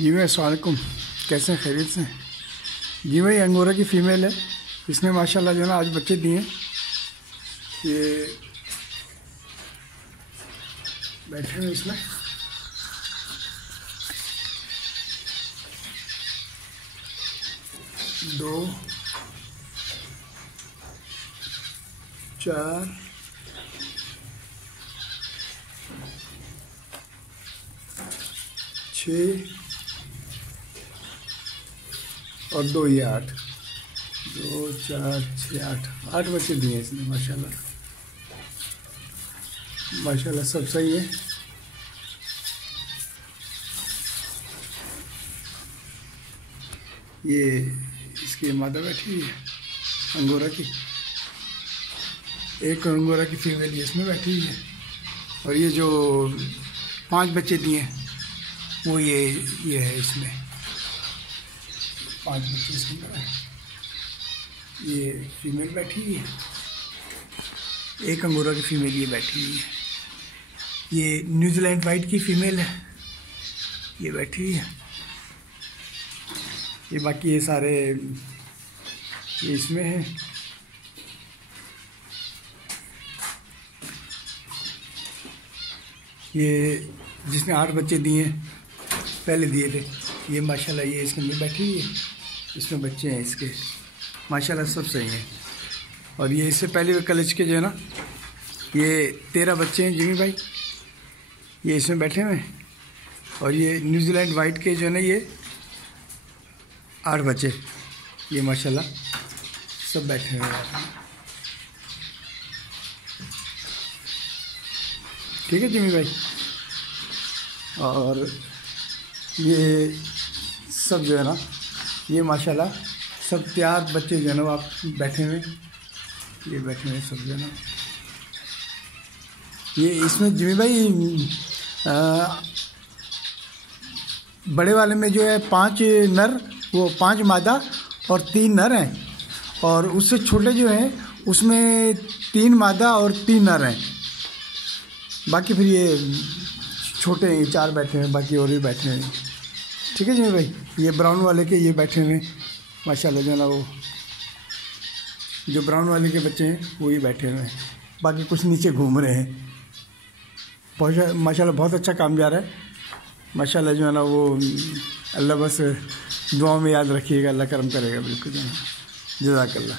जी भाई अस्सलाम वालेकुम, कैसे हैं? खैरियत से? जी भाई अंगोरा की फ़ीमेल है। इसने माशाल्लाह जो है ना आज बच्चे दिए हैं। ये बैठे हैं इसमें। दो चार छः और दो, ये 8। 2 4 6 8 बच्चे दिए हैं इसने माशाल्लाह। माशाल्लाह सब सही है। ये इसकी मादा बैठी हुई है अंगोरा की। एक अंगोरा की फीमेल ये इसमें बैठी हुई है। और ये जो 5 बच्चे दिए वो ये है इसमें। 5 बच्चे इसके अंदर है। ये फीमेल बैठी हुई है। एक अंगोरा की फीमेल ये बैठी हुई है। ये न्यूजीलैंड वाइट की फीमेल है, ये बैठी हुई है। ये बाकी ये सारे ये इसमें है। ये जिसने 8 बच्चे दिए पहले दिए थे, ये माशाल्लाह ये इसके अंदर बैठी हुई है। इसमें बच्चे हैं इसके माशाल्लाह सब सही हैं। और ये इससे पहले कलेज के जो है ना ये 13 बच्चे हैं जिमी भाई, ये इसमें बैठे हुए हैं। और ये न्यूजीलैंड वाइट के जो है ना ये 8 बच्चे, ये माशाल्लाह सब बैठे हुए हैं। ठीक है जिमी भाई। और ये सब जो है ना ये माशाल्लाह सब तैयार बच्चे जो है ना आप बैठे हुए, ये बैठे हुए सब जो है ना। ये इसमें जिमी भाई बड़े वाले में जो है 5 नर, वो 5 मादा और 3 नर हैं। और उससे छोटे जो हैं उसमें 3 मादा और 3 नर हैं। बाकी फिर ये छोटे हैं, 4 बैठे हैं, बाकी और भी बैठे हैं। ठीक है जी भाई। ये ब्राउन वाले के ये बैठे हैं माशाल्लाह जो है ना, वो जो ब्राउन वाले के बच्चे हैं वो ही बैठे हुए हैं। बाकी कुछ नीचे घूम रहे हैं। माशाल्लाह बहुत अच्छा काम जा रहा है माशाल्लाह जो है ना। वो अल्लाह बस दुआ में याद रखिएगा, अल्लाह करम करेगा बिल्कुल जो है। जज़ाकल्लाह।